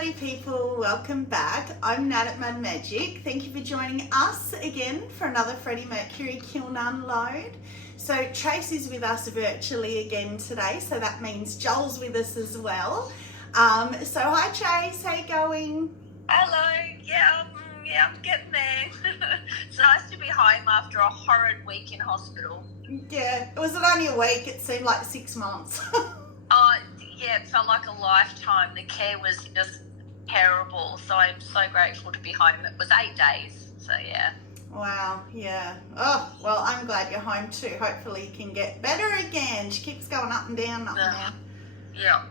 Alrighty people, welcome back. I'm Nat at Mud Magic. Thank you for joining us again for another Freddie Mercury kiln unload. So Trace is with us virtually again today, so that means Joel's with us as well. So hi Trace, how you going? Hello, yeah, I'm getting there. It's nice to be home after a horrid week in hospital. Yeah, was it only a week? It seemed like 6 months. Yeah, it felt like a lifetime. The care was just terrible, so I'm so grateful to be home. It was 8 days, so yeah. Wow, yeah. Oh, well, I'm glad you're home too. Hopefully you can get better again. She keeps going up and down, up and down. Yeah.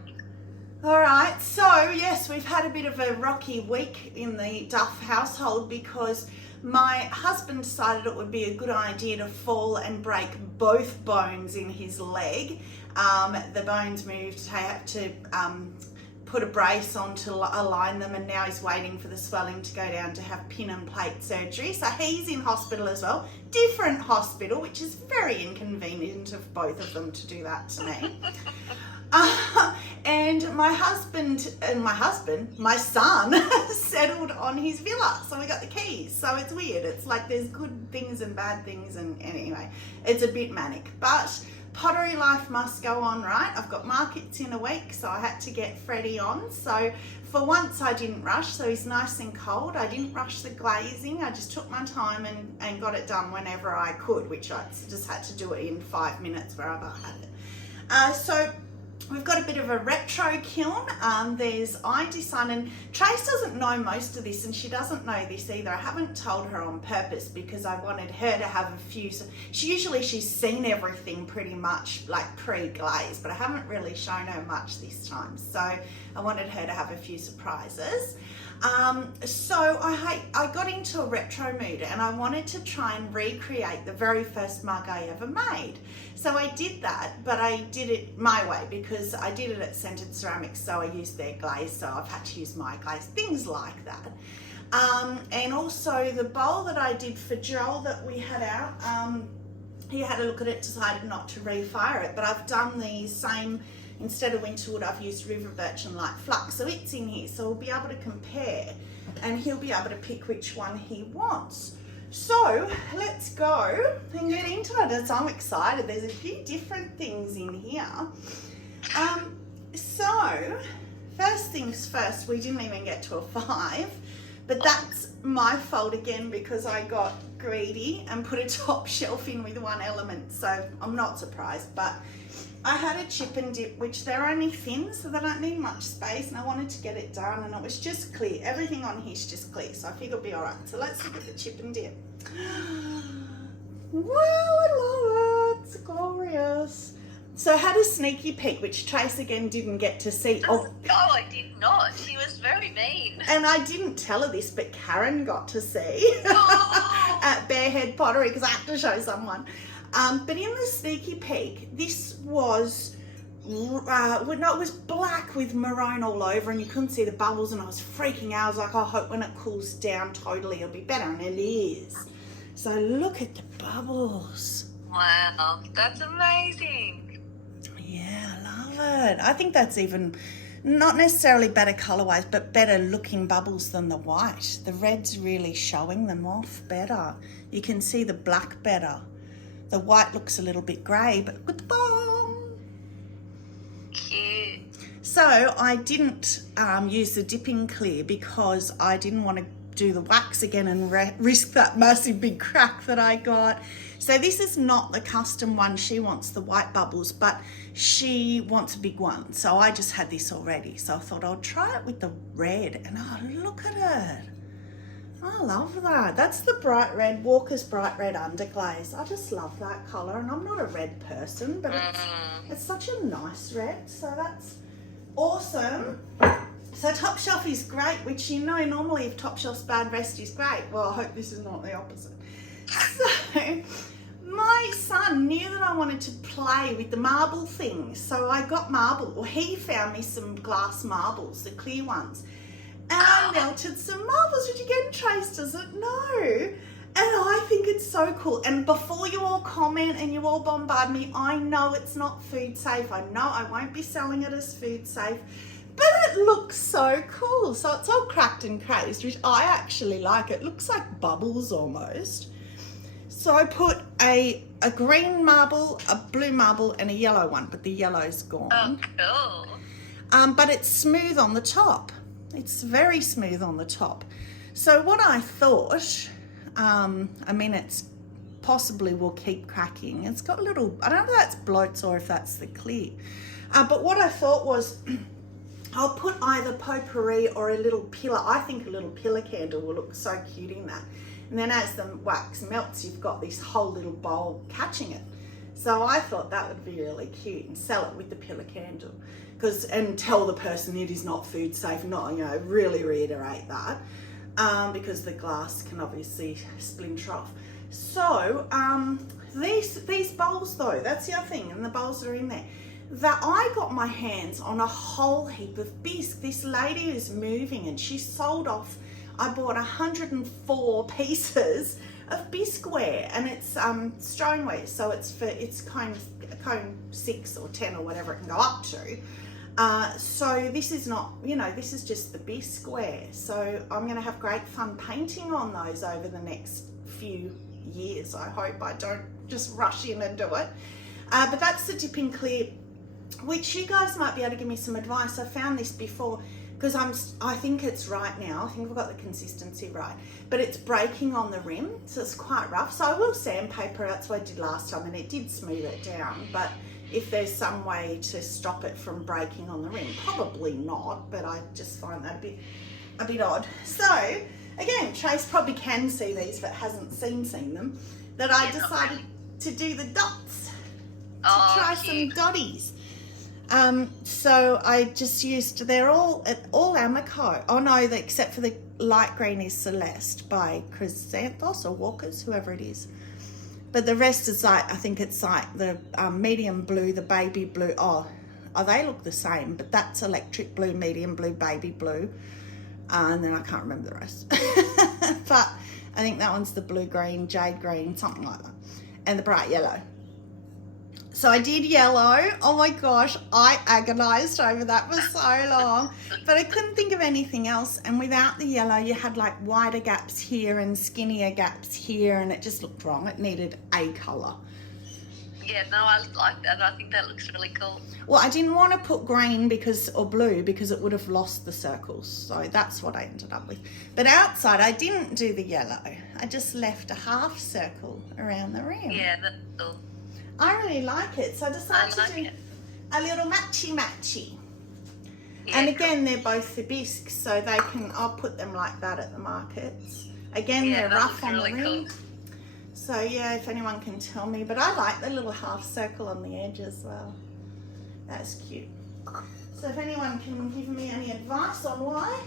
All right, so yes, we've had a bit of a rocky week in the Duff household because my husband decided it would be a good idea to fall and break both bones in his leg. The bones moved, I had to put a brace on to align them, and now he's waiting for the swelling to go down to have pin and plate surgery. So he's in hospital as well, different hospital, which is very inconvenient of both of them to do that to me. And my son settled on his villa, so we got the keys. So it's weird, it's like there's good things and bad things, and anyway, it's a bit manic, but pottery life must go on, right? I've got markets in a week, so I had to get Freddie on. So for once I didn't rush, so he's nice and cold. I didn't rush the glazing, I just took my time and got it done whenever I could, which I just had to do it in 5 minutes wherever I had it. So we've got a bit of a retro kiln. There's iDesign, and Trace doesn't know most of this, and she doesn't know this either. I haven't told her on purpose because I wanted her to have a few. So she's seen everything pretty much like pre-glaze, but I haven't really shown her much this time. So I wanted her to have a few surprises. So I got into a retro mood and I wanted to try and recreate the very first mug I ever made. So I did that, but I did it my way because I did it at Scented Ceramics, so I used their glaze, so I've had to use my glaze, things like that. And also the bowl that I did for Joel that we had out, he had a look at it, decided not to refire it, but I've done the same. Instead of winterwood, I've used river birch and light flux, so it's in here, so we'll be able to compare and he'll be able to pick which one he wants. So let's go and get into it, as I'm excited. There's a few different things in here. So first things first, we didn't even get to a 5, but that's my fault again because I got greedy and put a top shelf in with one element, so I'm not surprised. But I had a chip and dip, which they're only thin, so they don't need much space, and I wanted to get it done, and it was just clear. Everything on here is just clear, so I figured it'll be all right. So let's look at the chip and dip. Wow, I love it. It's glorious. So I had a sneaky peek, which Trace again didn't get to see. Oh, I did not. She was very mean. And I didn't tell her this, but Karen got to see at Barehead Pottery because I had to show someone. But in the sneaky peek, this was, it was black with maroon all over, and you couldn't see the bubbles, and I was freaking out. I was like, I hope when it cools down totally it'll be better, and it is. So look at the bubbles. Wow, that's amazing. Yeah, I love it. I think that's even not necessarily better colorwise, but better looking bubbles than the white. The red's really showing them off better. You can see the black better. The white looks a little bit grey, but with the bomb. Cute. So I didn't use the dipping clear because I didn't want to do the wax again and risk that massive big crack that I got. So this is not the custom one. She wants the white bubbles, but she wants a big one. So I just had this already. So I thought I'll try it with the red, and oh, look at it. I love that. That's the bright red, Walker's bright red underglaze. I just love that colour, and I'm not a red person, but it's such a nice red, so that's awesome. So top shelf is great, which you know normally if top shelf's bad, rest is great. Well, I hope this is not the opposite. So my son knew that I wanted to play with the marble thing, so I got marble, or he found me some glass marbles, the clear ones. And I melted some marbles, which again, Trace doesn't know. And I think it's so cool. And before you all comment and you all bombard me, I know it's not food safe. I know I won't be selling it as food safe, but it look so cool? So it's all cracked and crazed, which I actually like. It looks like bubbles almost. So I put a green marble, a blue marble, and a yellow one, but the yellow's gone. Oh, cool. But it's smooth on the top. It's very smooth on the top. So what I thought, I mean, it's possibly will keep cracking. It's got a little, I don't know if that's bloats or if that's the clear. But what I thought was, I'll put either potpourri or a little pillar. I think a little pillar candle will look so cute in that. And then as the wax melts, you've got this whole little bowl catching it. So I thought that would be really cute, and sell it with the pillar candle. And tell the person it is not food safe, not, you know, really reiterate that. Because the glass can obviously splinter off. So these bowls though, that's the other thing, and the bowls that are in there, that I got my hands on a whole heap of bisque. This lady is moving and she sold off, I bought 104 pieces of bisqueware, and it's stoneware, so it's cone 6 or 10 or whatever it can go up to. So this is not, you know, this is just the bisqueware. So I'm going to have great fun painting on those over the next few years. I hope I don't just rush in and do it. But that's the dipping clear, which you guys might be able to give me some advice. I found this before, because I think it's right now. I think I've got the consistency right, but it's breaking on the rim, so it's quite rough. So I will sandpaper. That's what I did last time, and it did smooth it down. But if there's some way to stop it from breaking on the rim, probably not. But I just find that a bit odd. So again, Trace probably can see these, but hasn't seen them. That I decided to do the dots, to try some dotties. So I just used, they're all Amaco. Oh no, except for the light green is Celeste by Chrysanthos or Walkers, whoever it is. But the rest is like, I think it's like the medium blue, the baby blue. Oh, they look the same, but that's electric blue, medium blue, baby blue. And then I can't remember the rest. But I think that one's the blue green, jade green, something like that. And the bright yellow. So I did yellow. Oh my gosh, I agonized over that for so long, but I couldn't think of anything else. And without the yellow, you had like wider gaps here and skinnier gaps here, and it just looked wrong. It needed a color. Yeah, no, I like that. I think that looks really cool. Well, I didn't want to put green or blue because it would have lost the circles. So that's what I ended up with. But outside, I didn't do the yellow. I just left a half circle around the rim. Yeah, that's cool. I really like it, so I decided to do a little matchy. Yeah, and again, they're both the bisques, so they can, I'll put them like that at the markets. Again, they're rough on the rim. Cool. So yeah, if anyone can tell me, but I like the little half circle on the edge as well. That's cute. So if anyone can give me any advice on why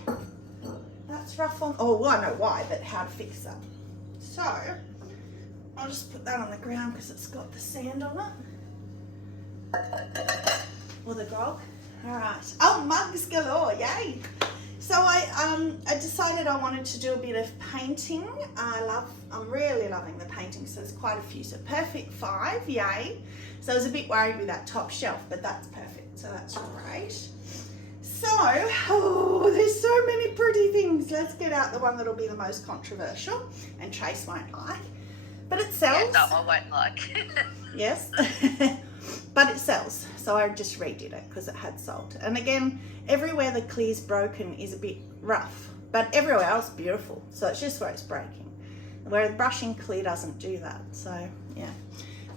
that's rough on, well, I know why, but how to fix that. So I'll just put that on the ground because it's got the sand on it. Or the grog. Alright. Oh, mugs galore, yay! So I decided I wanted to do a bit of painting. I'm really loving the painting, so there's quite a few. So perfect 5, yay. So I was a bit worried with that top shelf, but that's perfect, so that's great. So, there's so many pretty things. Let's get out the one that'll be the most controversial and Trace won't like. But it sells. Yeah, no, I won't like. Yes. But it sells. So I just redid it because it had sold. And again, everywhere the clear's broken is a bit rough. But everywhere else, beautiful. So it's just where it's breaking. Where the brushing clear doesn't do that. So, yeah.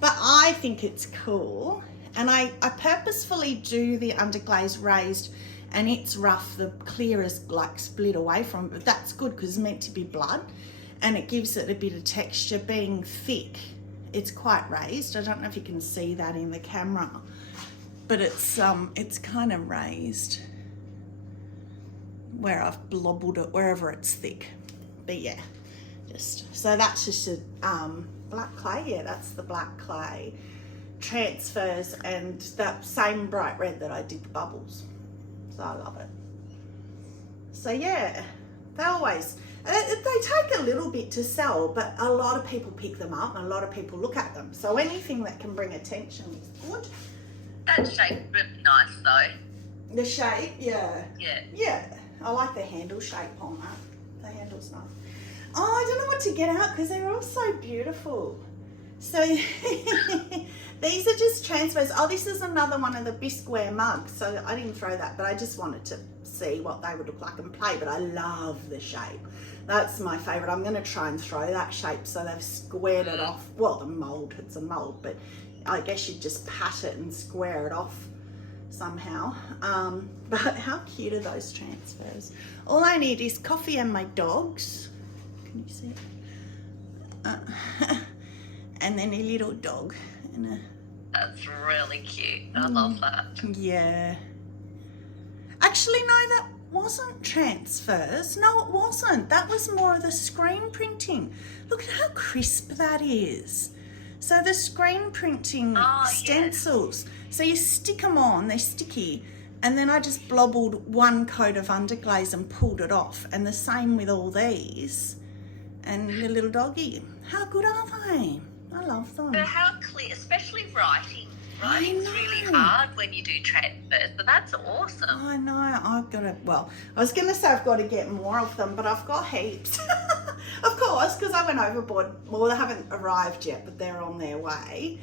But I think it's cool. And I purposefully do the underglaze raised, and it's rough. The clear is like split away from it. But that's good because it's meant to be blood. And it gives it a bit of texture. Being thick, it's quite raised. I don't know if you can see that in the camera, but it's kind of raised where I've blobbled it, wherever it's thick. But yeah, so that's just a black clay. Yeah, that's the black clay transfers, and that same bright red that I did the bubbles. So I love it. So yeah, they take a little bit to sell, but a lot of people pick them up and a lot of people look at them. So anything that can bring attention is good. That shape's really nice though. The shape, yeah. Yeah. Yeah, I like the handle shape on that. The handle's nice. Oh, I don't know what to get out because they're all so beautiful. So these are just transfers. Oh, this is another one of the bisqueware mugs. So I didn't throw that, but I just wanted to see what they would look like and play. But I love the shape. That's my favourite. I'm going to try and throw that shape so they've squared it off. Well, the mould, it's a mould, but I guess you just pat it and square it off somehow. But how cute are those transfers? All I need is coffee and my dogs. Can you see it? And then a little dog. And That's really cute. I love that. yeah. Actually, no, that wasn't transfers. No, it wasn't. That was more of the screen printing. Look at how crisp that is. So the screen printing stencils. Yes. So you stick them on, they're sticky, and then I just blobbled one coat of underglaze and pulled it off. And the same with all these. And the little doggy. How good are they? I love them. But how clear, especially writing. Writing's really hard when you do transfers, but that's awesome. I know. I've got to, well, I was going to say I've got to get more of them, but I've got heaps. Of course, because I went overboard. Well, they haven't arrived yet, but they're on their way.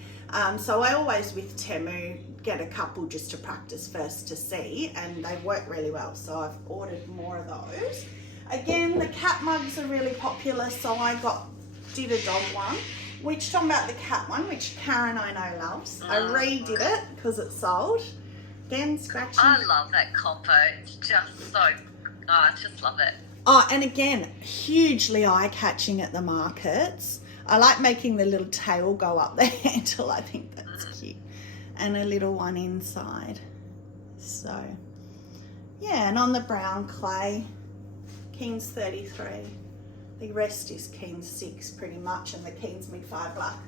So I always, with Temu, get a couple just to practice first to see, and they work really well. So I've ordered more of those. Again, the cat mugs are really popular, so I did a dog one. Which, talking about the cat one, which Karen I know loves. I redid it because it sold. Again, scratching. I love that combo. It's just so, I just love it. Oh, and again, hugely eye-catching at the markets. I like making the little tail go up the handle. I think that's cute. And a little one inside. So, yeah, and on the brown clay, King's 33. The rest is Keen's 6 pretty much, and the Keen's Mid-Fire Black.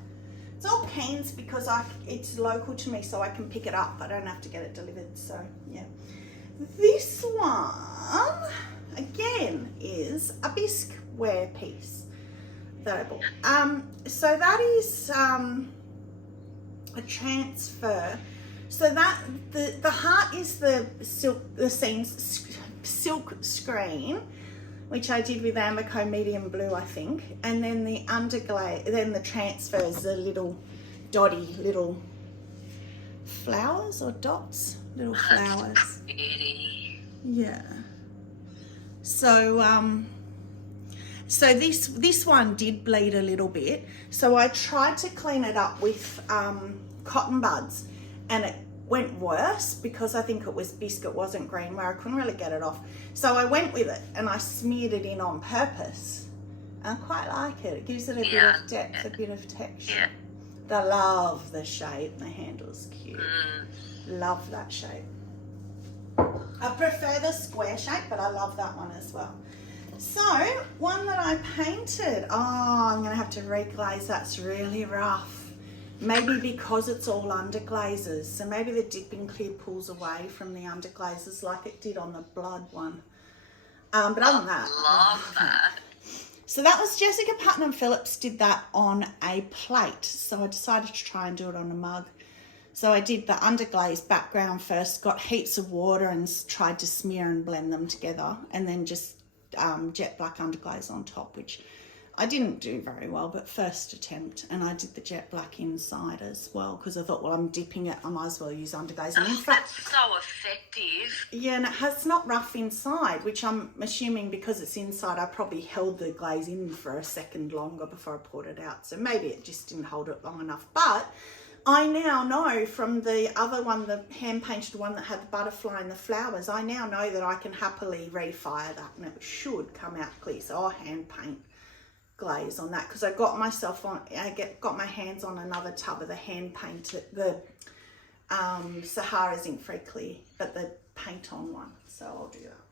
It's all Keen's because it's local to me, so I can pick it up. I don't have to get it delivered, so yeah. This one, again, is a bisqueware piece that I bought. So that is a transfer. So that, the heart is the silk screen, which I did with Amaco medium blue, I think. And then the underglaze, then the transfers, the little dotty little flowers or dots, little flowers. Yeah. So so this one did bleed a little bit. So I tried to clean it up with cotton buds, and it went worse because I think it was biscuit, wasn't green, where I couldn't really get it off. So I went with it and I smeared it in on purpose. I quite like it. It gives it a bit of depth, a bit of texture. I love the shape. The handle's cute. Love that shape. I prefer the square shape, but I love that one as well. So, one that I painted. Oh, I'm going to have to reglaze. That's really rough. Maybe because it's all underglazes. So maybe the dipping clear pulls away from the underglazes like it did on the blood one. But other than that. Love that. So that was Jessica Putnam Phillips did that on a plate. So I decided to try and do it on a mug. So I did the underglaze background first, got heaps of water and tried to smear and blend them together, and then just jet black underglaze on top, which I didn't do very well, but first attempt. And I did the jet black inside as well because I thought, well, I'm dipping it, I might as well use underglaze. And in fact, that's so effective. Yeah, and it's not rough inside, which I'm assuming because it's inside, I probably held the glaze in for a second longer before I poured it out. So maybe it just didn't hold it long enough. But I now know from the other one, the hand-painted one that had the butterfly and the flowers, I now know that I can happily refire that and it should come out clear. So I'll hand paint glaze on that because I got got my hands on another tub of the hand painted, the Sahara's ink free clear, but the paint on one, so I'll do that.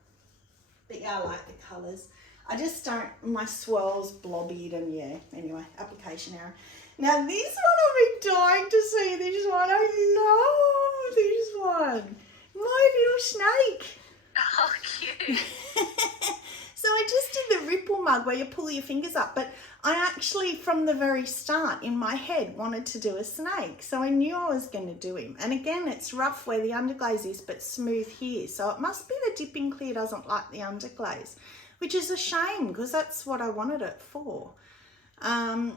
But yeah, I like the colours. I just don't, my swirls blobbied, and yeah, anyway, application error. Now this one I've been dying to see, this one, I love this one. My little snake. Oh, cute. So I just did the ripple mug where you pull your fingers up. But I actually, from the very start in my head, wanted to do a snake. So I knew I was going to do him. And again, it's rough where the underglaze is, but smooth here. So it must be the dipping clear doesn't like the underglaze, which is a shame because that's what I wanted it for.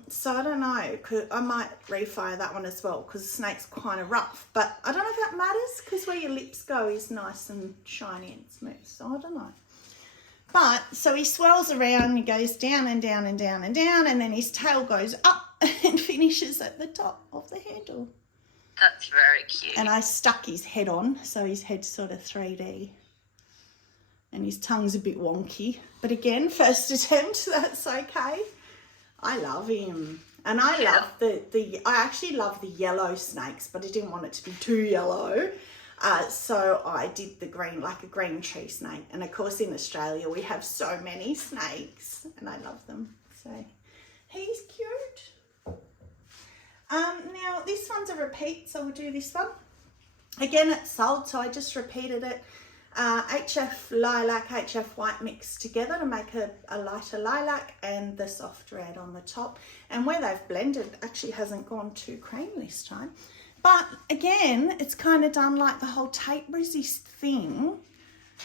So I don't know, I might refire that one as well because the snake's kind of rough, but I don't know if that matters because where your lips go is nice and shiny and smooth, so I don't know. But so he swirls around, he goes down and down and down and down, and then his tail goes up and finishes at the top of the handle. That's very cute. And I stuck his head on, so his head's sort of 3D. And his tongue's a bit wonky, but again, first attempt, that's okay. I love him. And I love I actually love the yellow snakes, but I didn't want it to be too yellow. So I did the green, like a green tree snake. And of course in Australia we have so many snakes and I love them. So he's cute. Now this one's a repeat, so we'll do this one. Again, it's sold, so I just repeated it. HF lilac, HF white mixed together to make a lighter lilac and the soft red on the top. And where they've blended actually hasn't gone too cream this time. But again, it's kind of done like the whole tape resist thing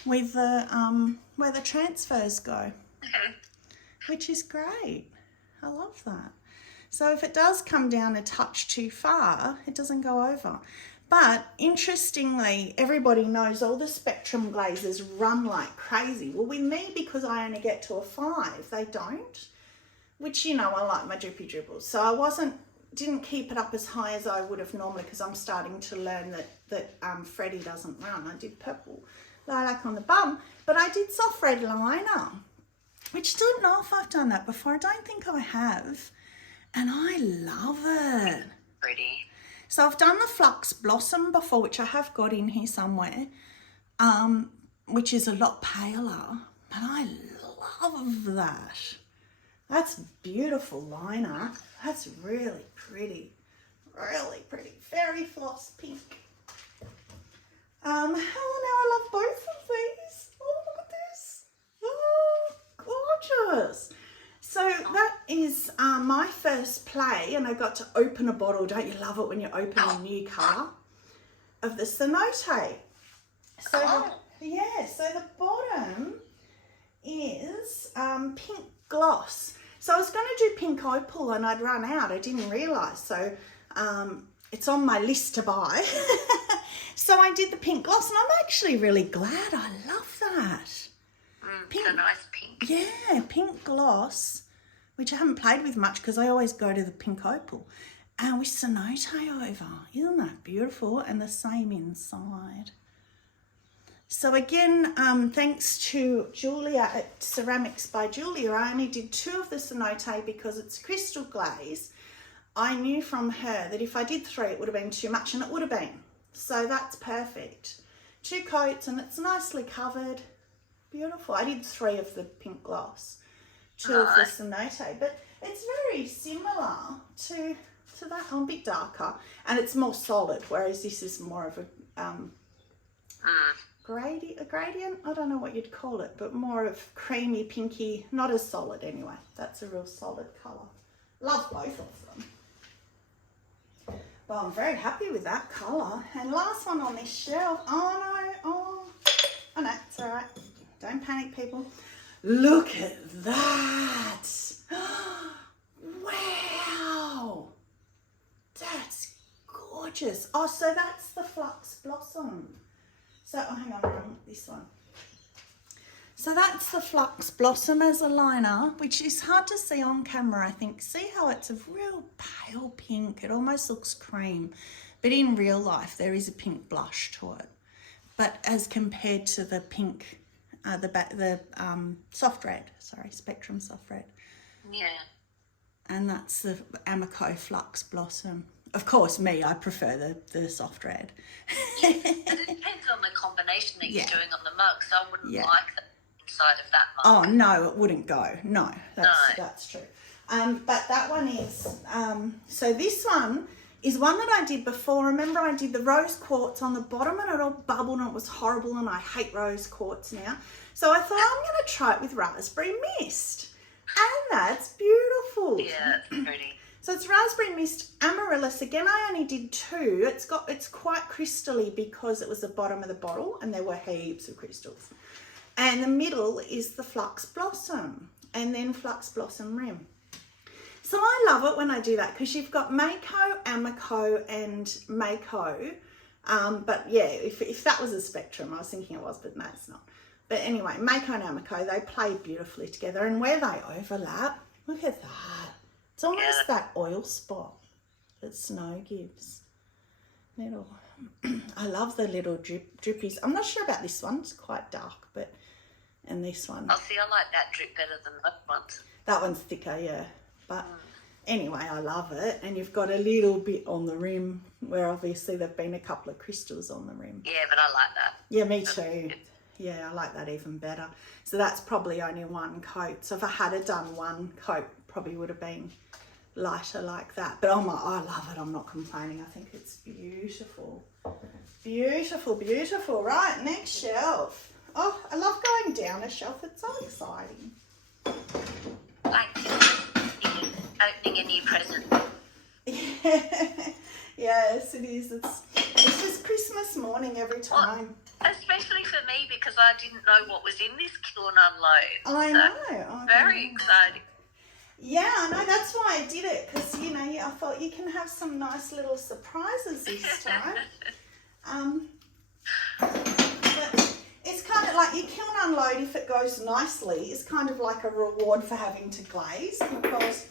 with the where the transfers go, which is great. I love that. So if it does come down a touch too far, it doesn't go over. But interestingly, everybody knows all the Spectrum glazes run like crazy. Well, with me, because I only get to a 5, they don't, which, you know, I like my drippy dribbles. So I didn't keep it up as high as I would have normally because I'm starting to learn that Freddie doesn't run. I did purple lilac on the bum, but I did soft red liner, which I don't know if I've done that before. I don't think I have, and I love it. Pretty. So I've done the Flux Blossom before, which I have got in here somewhere, which is a lot paler, but I love that. That's beautiful liner. That's really pretty, very floss pink. Oh, now I love both of these. Oh, look at this. Oh, gorgeous. So that is my first play, and I got to open a bottle. Don't you love it when you open a new colour of the cenote? So so the bottom is pink gloss. So I was going to do pink opal and I'd run out. I didn't realise. So it's on my list to buy. So I did the pink gloss, and I'm actually really glad. I love that. Pink. It's a nice pink. Yeah, pink gloss, which I haven't played with much because I always go to the pink opal. And with cenote over. Isn't that beautiful? And the same inside. So again, thanks to Julia at Ceramics by Julia, I only did 2 of the cenote because it's crystal glaze. I knew from her that if I did 3, it would have been too much, and it would have been. So that's perfect. 2 coats, and it's nicely covered. Beautiful. I did 3 of the pink gloss, 2 of the cenote, but it's very similar to that. A bit darker, and it's more solid, whereas this is more of a gradient. I don't know what you'd call it, but more of creamy, pinky, not as solid anyway. That's a real solid colour. Love both of them. Well, I'm very happy with that colour. And last one on this shelf. Oh no, it's all right. Don't panic, people. Look at that. Wow. That's gorgeous. Oh, so that's the Flux Blossom. So, hang on, this one. So that's the Flux Blossom as a liner, which is hard to see on camera, I think. See how it's a real pale pink. It almost looks cream. But in real life, there is a pink blush to it. But as compared to the pink, the soft red, Spectrum soft red. Yeah. And that's the Amaco Flux Blossom. Of course, I prefer the soft red. Yeah, and it depends on the combination that you're doing on the mug, so I wouldn't like the inside of that mug. Oh, no, it wouldn't go. No, that's true. But that one is, so this one is one that I did before. Remember, I did the rose quartz on the bottom and it all bubbled and it was horrible, and I hate rose quartz now. So I thought I'm going to try it with raspberry mist. And that's beautiful. Yeah, it's pretty. So it's raspberry mist, amaryllis. Again, I only did 2. It's quite crystally because it was the bottom of the bottle and there were heaps of crystals. And the middle is the Flux blossom, and then Flux blossom rim. So I love it when I do that because you've got Mayco, Amaco and Mayco. But yeah, if that was a spectrum, I was thinking it was, but no, it's not. But anyway, Mayco and Amaco, they play beautifully together, and where they overlap, look at that. It's almost that oil spot that snow gives. Little, I love the little drippies. I'm not sure about this one. It's quite dark, but, and this one. Oh, see, I like that drip better than that one. That one's thicker, yeah. But anyway, I love it. And you've got a little bit on the rim where obviously there've been a couple of crystals on the rim. Yeah, but I like that. Yeah, me too. Yeah, I like that even better. So that's probably only 1 coat. So if I had done 1 coat, probably would have been lighter like that. But oh my, I love it. I'm not complaining. I think it's beautiful. Beautiful, beautiful. Right, next shelf. Oh, I love going down a shelf. It's so exciting. Like opening a new present. Yes, it is. It's just Christmas morning every time. Well, especially for me because I didn't know what was in this kiln unload. I know. Very exciting. Yeah, I know. That's why I did it because, you know, I thought you can have some nice little surprises this time. But it's kind of like your kiln unload, if it goes nicely, is kind of like a reward for having to glaze, because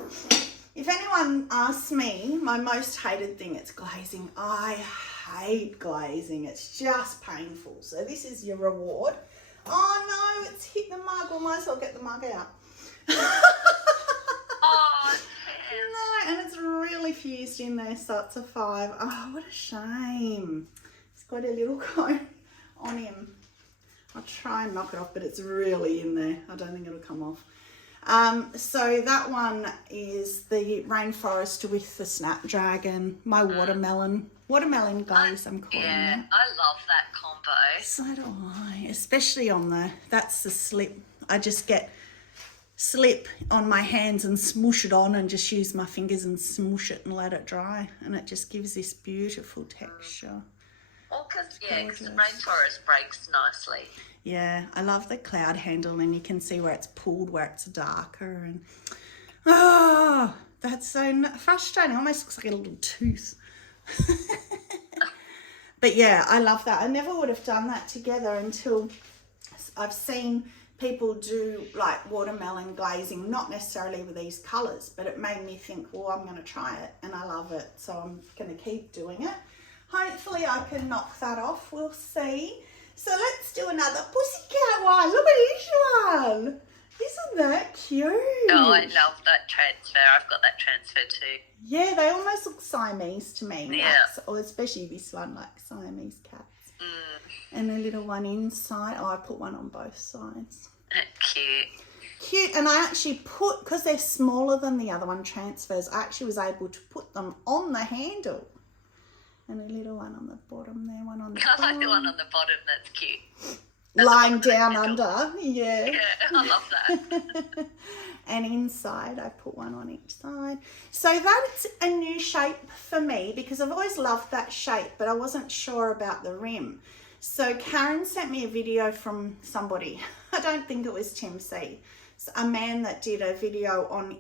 if anyone asks me, my most hated thing, it's glazing. I hate glazing. It's just painful. So this is your reward. Oh no, it's hit the mug. We might as well get the mug out. Oh, no, and it's really fused in there, so it's a 5. Oh, what a shame. It's got a little coat on him. I'll try and knock it off, but it's really in there. I don't think it'll come off. So that one is the Rainforest with the Snapdragon, my watermelon glaze, I'm calling it. Yeah, I love that combo. So do I, especially on that's the slip. I just get slip on my hands and smoosh it on and just use my fingers and smoosh it and let it dry, and it just gives this beautiful texture. Well, because the Rainforest breaks nicely. Yeah, I love the cloud handle, and you can see where it's pulled, where it's darker, and oh, that's so frustrating. It almost looks like a little tooth. But yeah, I love that. I never would have done that together until I've seen people do like watermelon glazing, not necessarily with these colours, but it made me think, well, I'm going to try it, and I love it, so I'm going to keep doing it. Hopefully I can knock that off. We'll see. So let's do another pussycat one. Look at this one. Isn't that cute? Oh, I love that transfer. I've got that transfer too. Yeah, they almost look Siamese to me. Yeah. Or especially this one, like Siamese cats. And a little one inside. Oh, I put one on both sides. Cute. Cute. And I actually put, because they're smaller than the other one, transfers, I actually was able to put them on the handle. And a little one on the bottom there, one on the I like the one on the bottom. That's cute. Lying down under. Yeah. Yeah, I love that. And inside, I put one on each side. So that's a new shape for me because I've always loved that shape, but I wasn't sure about the rim. So Karen sent me a video from somebody. I don't think it was Tim C. It's a man that did a video on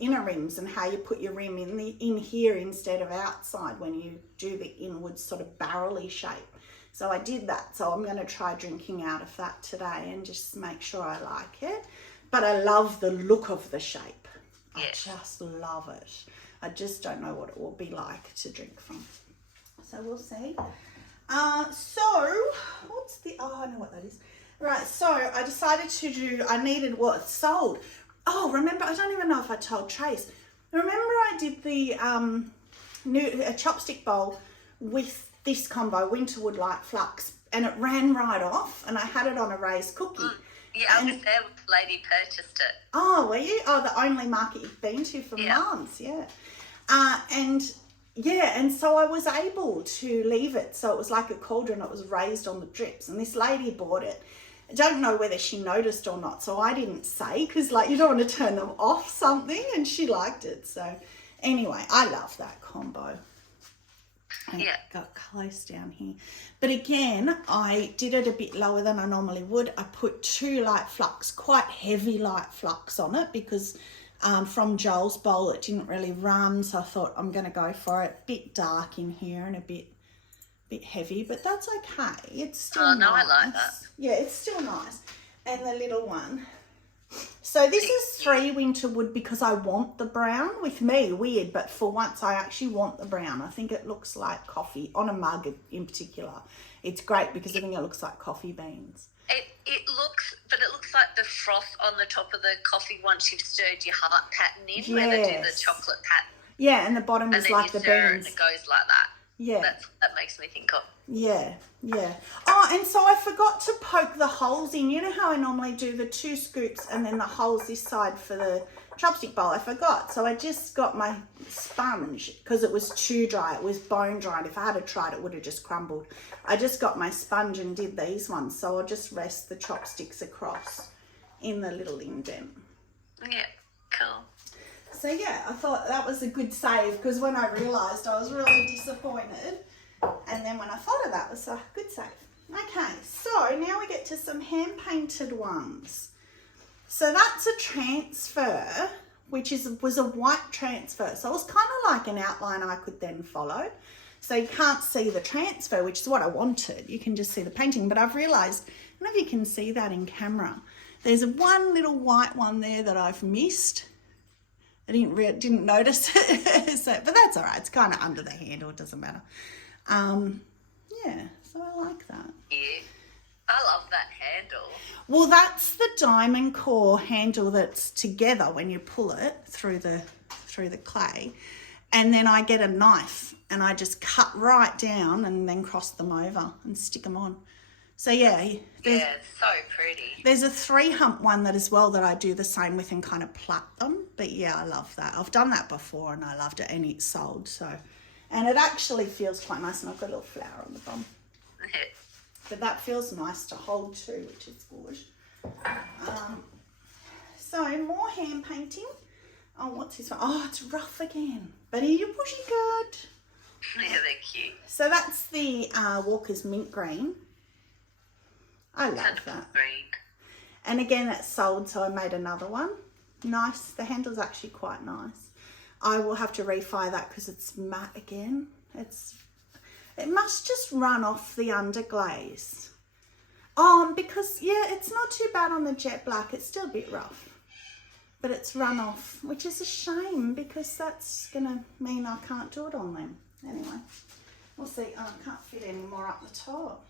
inner rims and how you put your rim in here instead of outside when you do the inward sort of barrel-y shape. So I did that. So I'm going to try drinking out of that today and just make sure I like it. But I love the look of the shape. Yes. I just love it. I just don't know what it will be like to drink from. So we'll see. So what's the, oh, I know what that is. Right, so I decided to do, I needed what sold. Oh, remember, I don't even know if I told Trace. Remember I did the a chopstick bowl with this combo, Winterwood Light Flux, and it ran right off, and I had it on a raised cookie. Yeah, I was there when the lady purchased it. Oh, were you? Oh, the only market you've been to for months, yeah. And Yeah, and so I was able to leave it. So it was like a cauldron. It was raised on the drips. And this lady bought it. I don't know whether she noticed or not. So I didn't say, because like you don't want to turn them off something. And she liked it. So anyway, I love that combo. And Yeah. got close down here. But again, I did it a bit lower than I normally would. I put 2 light flux, quite heavy light flux on it because from Joel's bowl it didn't really run. So I thought I'm going to go for it. Bit dark in here and a bit heavy, but that's okay. It's still nice. I like that. Yeah, it's still nice. And the little one. So this is 3 winter wood because I want the brown. With me, weird, but for once I actually want the brown. I think it looks like coffee on a mug in particular. It's great because I think it looks like coffee beans. It looks like the froth on the top of the coffee once you've stirred your heart pattern in, where they do the chocolate pattern. Yeah, and the bottom is like the beans. And it goes like that. Yeah. That makes me think of. Yeah. Oh, and so I forgot to poke the holes in. You know how I normally do the 2 scoops and then the holes this side for the chopstick bowl? I forgot. So I just got my sponge because it was too dry. It was bone dry. And if I had tried, it would have just crumbled. I just got my sponge and did these ones. So I'll just rest the chopsticks across in the little indent. Yeah, cool. So yeah, I thought that was a good save because when I realised I was really disappointed, and then when I thought of that, it was a good save. Okay, so now we get to some hand painted ones. So that's a transfer, which was a white transfer. So it was kind of like an outline I could then follow. So you can't see the transfer, which is what I wanted. You can just see the painting, but I've realised, I don't know if you can see that in camera. There's one little white one there that I've missed. I didn't notice it, so, but that's all right. It's kind of under the handle. It doesn't matter. Yeah, so I like that. Yeah, I love that handle. Well, that's the diamond core handle that's together when you pull it through the clay, and then I get a knife and I just cut right down and then cross them over and stick them on. So yeah, it's so pretty. There's a 3 hump one that as well that I do the same with and kind of plait them. But yeah, I love that. I've done that before and I loved it, and it's sold. So, and it actually feels quite nice, and I've got a little flower on the bottom. But that feels nice to hold too, which is good. So more hand painting. Oh, what's this one? Oh, it's rough again. But here, pussycat. Yeah, they're cute. So that's the Walker's mint green. I love that. Green. And again, that's sold, so I made another one. Nice. The handle's actually quite nice. I will have to refire that because it's matte again. It must just run off the underglaze. Because, yeah, it's not too bad on the jet black. It's still a bit rough. But it's run off, which is a shame because that's going to mean I can't do it on them. Anyway, we'll see. Oh, I can't fit any more up the top.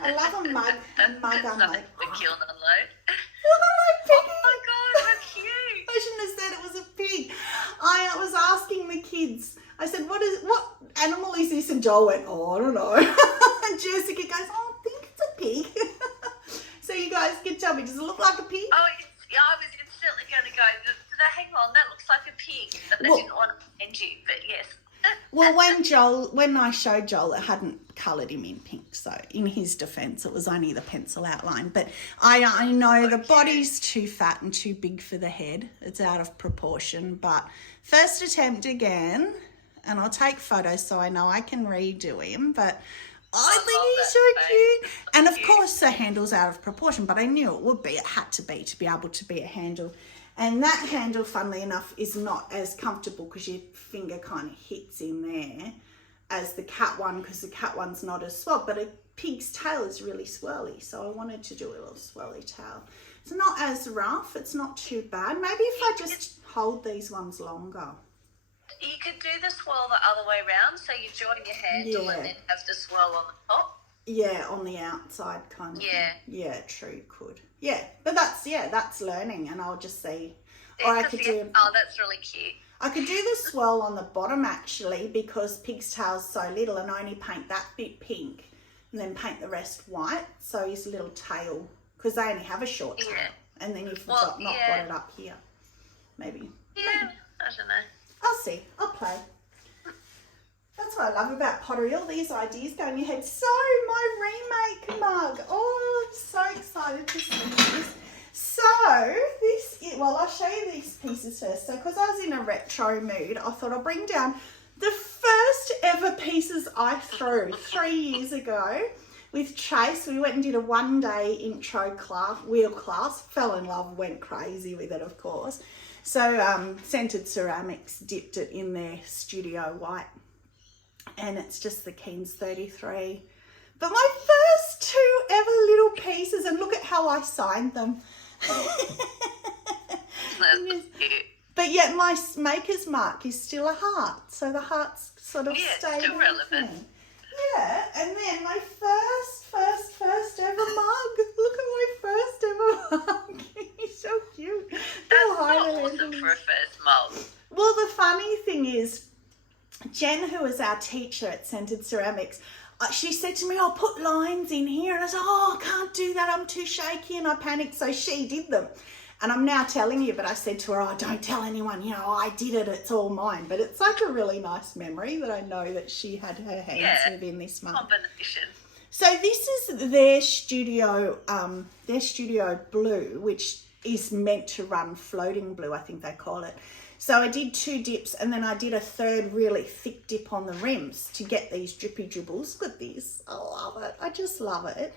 I love a mug unload. The kiln unload. Look at my piggy. Oh my god, how cute. I shouldn't have said it was a pig. I was asking the kids. I said, what animal is this? And Joel went, oh, I don't know. And Jessica goes, oh, I think it's a pig. So you guys can tell me, does it look like a pig? Oh, yeah, I was instantly going to go, hang on, that looks like a pig. But I didn't want to offend you, but yes. Well, when I showed Joel, it hadn't coloured him in pink. So in his defence, it was only the pencil outline. But I know the body's too fat and too big for the head. It's out of proportion. But first attempt again, and I'll take photos so I know I can redo him. But I think he's so cute. And of course, the handle's out of proportion, but I knew it would be. It had to be able to be a handle. And that handle, funnily enough, is not as comfortable because your finger kind of hits in there as the cat one, because the cat one's not as swelled. But a pig's tail is really swirly, so I wanted to do a little swirly tail. It's not as rough. It's not too bad. Maybe if I just hold these ones longer. You could do the swirl the other way around, so you join your handle and then have the swirl on the top. Yeah, on the outside kind of thing. Yeah, true, could. Yeah, but that's learning, and I'll just see. Or I could do. Oh, that's really cute. I could do the swirl on the bottom actually, because pig's tail's so little, and only paint that bit pink, and then paint the rest white. So his little tail, because they only have a short tail, and then you've got it up here, maybe. Yeah, I don't know. I'll see. I'll play. That's what I love about pottery, all these ideas go in your head. So, my remake mug. Oh, I'm so excited to see this. So, well, I'll show you these pieces first. So, because I was in a retro mood, I thought I'll bring down the first ever pieces I threw 3 years ago with Chase. We went and did a 1-day intro class, wheel class, fell in love, went crazy with it, of course. So, Scented Ceramics dipped it in their studio white. And it's just the Keen's 33. But my first 2 ever little pieces, and look at how I signed them. That's cute. But yet my maker's mark is still a heart, so the heart's sort of stayed still relevant. Yeah, and then my first ever mug. Look at my first ever mug. He's so cute. That's so awesome for a first mug. Well, the funny thing is, Jen, who was our teacher at Scented Ceramics, she said to me, I'll put lines in here. And I said, oh, I can't do that. I'm too shaky. And I panicked. So she did them. And I'm now telling you, but I said to her, oh, don't tell anyone. You know, I did it. It's all mine. But it's like a really nice memory that I know that she had her hands within this month. Combination. So this is their studio blue, which is meant to run floating blue, I think they call it. So I did 2 dips, and then I did a 3rd really thick dip on the rims to get these drippy dribbles. Look at this. I love it. I just love it.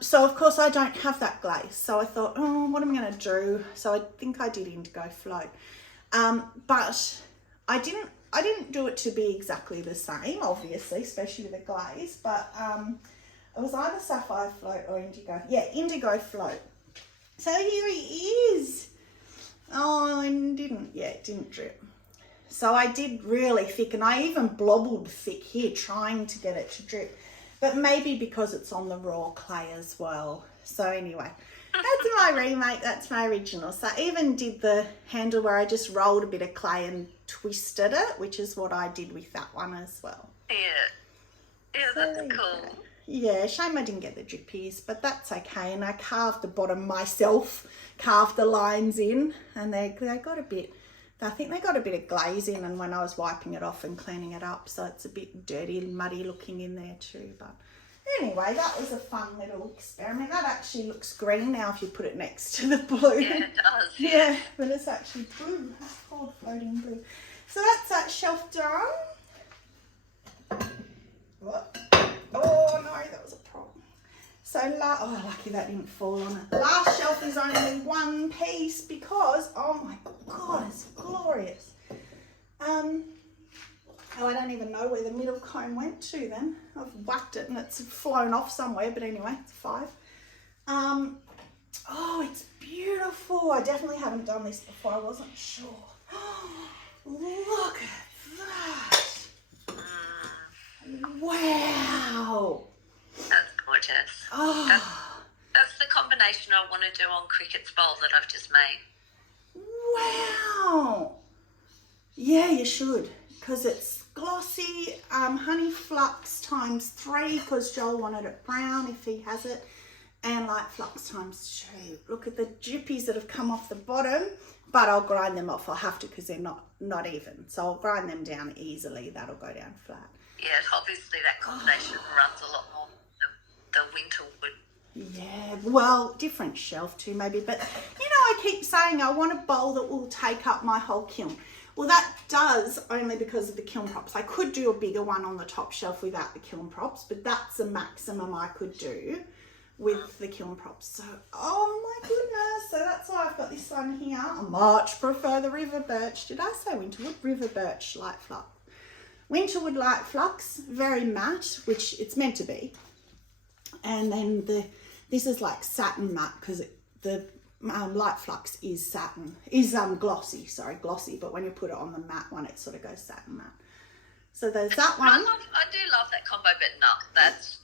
So of course I don't have that glaze. So I thought, oh, what am I going to do? So I think I did indigo float. But I didn't do it to be exactly the same, obviously, especially with the glaze. But it was either sapphire float or indigo. Yeah, indigo float. So here he is. Oh, it didn't drip. So I did really thick, and I even blobbled thick here trying to get it to drip. But maybe because it's on the raw clay as well. So anyway, that's my remake, that's my original. So I even did the handle where I just rolled a bit of clay and twisted it, which is what I did with that one as well. Yeah, that's cool. Yeah, shame I didn't get the drippies, but that's okay. And I carved the bottom myself, carved the lines in, and they got a bit, I think they got a bit of glaze in, and when I was wiping it off and cleaning it up, so it's a bit dirty and muddy looking in there too. But anyway, that was a fun little experiment. That actually looks green now if you put it next to the blue. Yeah, it does. Yeah, but it's actually blue. It's called floating blue. So that's that shelf done. What? Oh no, that was a problem. So, lucky that didn't fall on it. The last shelf is only 1 piece because, oh my God, it's glorious. Oh, I don't even know where the middle comb went to then. I've whacked it and it's flown off somewhere, but anyway, it's 5. Oh, it's beautiful. I definitely haven't done this before. I wasn't sure. Look at that. Wow. That's gorgeous. Oh. That's the combination I want to do on Cricket's bowl that I've just made. Wow. Yeah, you should, because it's glossy, honey flux times 3, because Joel wanted it brown if he has it, and light flux times 2. Look at the drippies that have come off the bottom, but I'll grind them off. I'll have to because they're not even. So I'll grind them down easily. That'll go down flat. Yeah, obviously that combination runs a lot more than the winter would. Yeah, well, different shelf too maybe, but you know, I keep saying I want a bowl that will take up my whole kiln. Well, that does only because of the kiln props. I could do a bigger one on the top shelf without the kiln props, but that's the maximum I could do with the kiln props. So, oh my goodness. So that's why I've got this one here. I much prefer the River Birch. Did I say Winterwood? River Birch Light Flux. Winterwood Light Flux, very matte, which it's meant to be. And then this is like satin matte because the Light Flux is satin, is glossy, but when you put it on the matte one, it sort of goes satin matte. So there's that one. I do love that combo, but no, that's,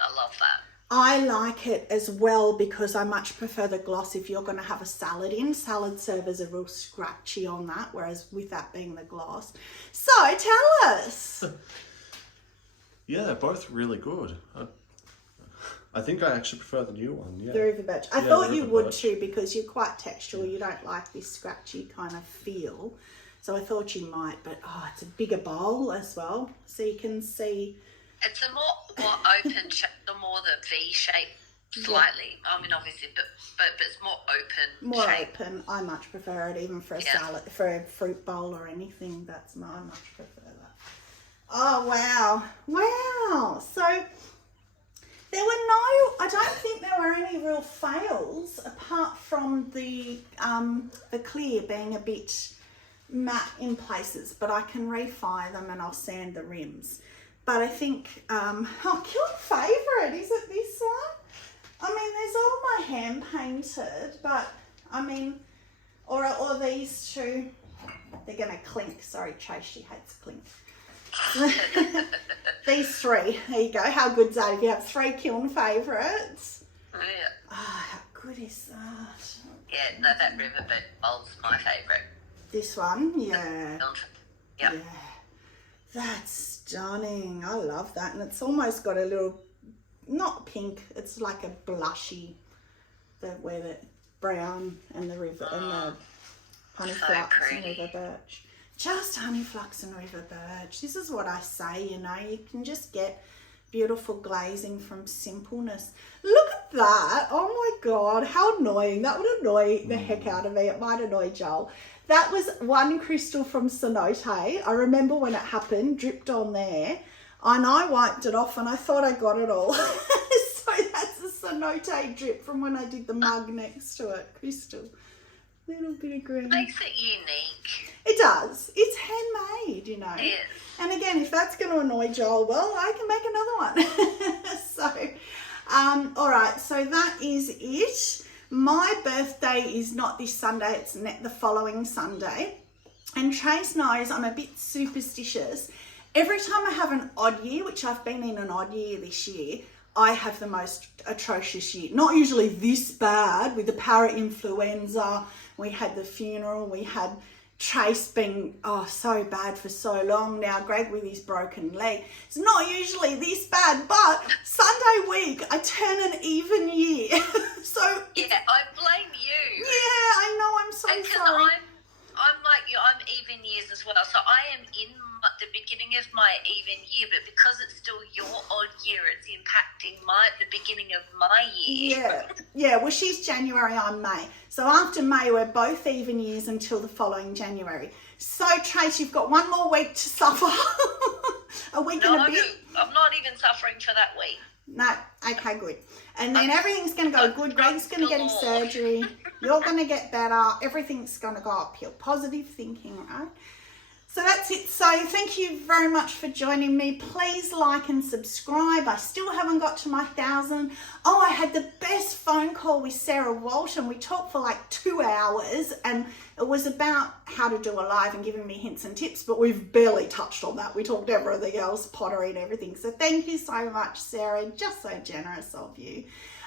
I love that. I like it as well because I much prefer the gloss if you're going to have a salad in. Salad servers are real scratchy on that, whereas with that being the gloss. So tell us. Yeah, they're both really good. I think I actually prefer the new one. Yeah. The River Birch. I thought you would too because you're quite textural. You don't like this scratchy kind of feel. So I thought you might, but it's a bigger bowl as well. So you can see. It's a more open shape, the more the V shape slightly. I mean, obviously, but it's more open More shape. open. I much prefer it, even for a salad, for a fruit bowl or anything. I much prefer that. Oh, wow. So there were I don't think there were any real fails apart from the clear being a bit matte in places, but I can refire them and I'll sand the rims. But I think, kiln favourite, is it this one? I mean, there's all my hand painted, but I mean, or these two, they're going to clink. Sorry, Chase, she hates clink. These three, there you go. How good's that if you have 3 kiln favourites? Yeah. Oh, how good is that? Yeah, no, that riverbed bowl's my favourite. This one, yeah. Yeah. That's stunning. I love that. And it's almost got a little, not pink, it's like a blushy, where the brown and the river and the honey flux and river birch. Just honey flux and river birch. This is what I say, you know, you can just get beautiful glazing from simpleness. Look at that. Oh my God, how annoying. That would annoy the heck out of me. It might annoy Joel. That was one crystal from Cenote. I remember when it happened, dripped on there, and I wiped it off and I thought I got it all. So that's a Cenote drip from when I did the mug next to it, crystal. Little bit of green. Makes it unique. It does. It's handmade, you know. Yes. And again, if that's going to annoy Joel, well, I can make another one. So, all right. So that is it. My birthday is not this Sunday. It's the following Sunday. And Trace knows I'm a bit superstitious. Every time I have an odd year, which I've been in an odd year this year, I have the most atrocious year. Not usually this bad with the para-influenza. We had the funeral. We had Trace being so bad for so long. Now Greg with his broken leg. It's not usually this bad, but Sunday week I turn an even year. So yeah, I blame you. Yeah, I know. I'm so sorry. I'm like you. I'm even years as well. So I am in the beginning of my even year, but because it's still your odd year, it's impacting the beginning of my year. Yeah. Well, she's January, I'm May. So after May, we're both even years until the following January. So Trace, you've got one more week to suffer. A week and a bit. I'm not even suffering for that week. No, okay, good. And then everything's going to go good. Greg's going to get his surgery. You're going to get better. Everything's going to go uphill. Positive thinking, right? So that's it. So thank you very much for joining me. Please like and subscribe. I still haven't got to my 1,000. Oh, I had the best phone call with Sarah Walton. We talked for like 2 hours and it was about how to do a live and giving me hints and tips, but we've barely touched on that. We talked everything else, pottery and everything. So thank you so much, Sarah. Just so generous of you.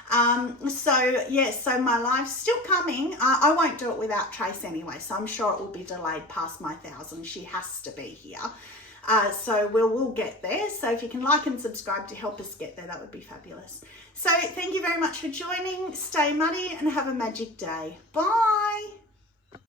So my live's still coming. I won't do it without Trace anyway, so I'm sure it will be delayed past my 1,000. She has to be here. So we'll get there. So if you can like and subscribe to help us get there, that would be fabulous. So thank you very much for joining. Stay muddy and have a magic day. Bye.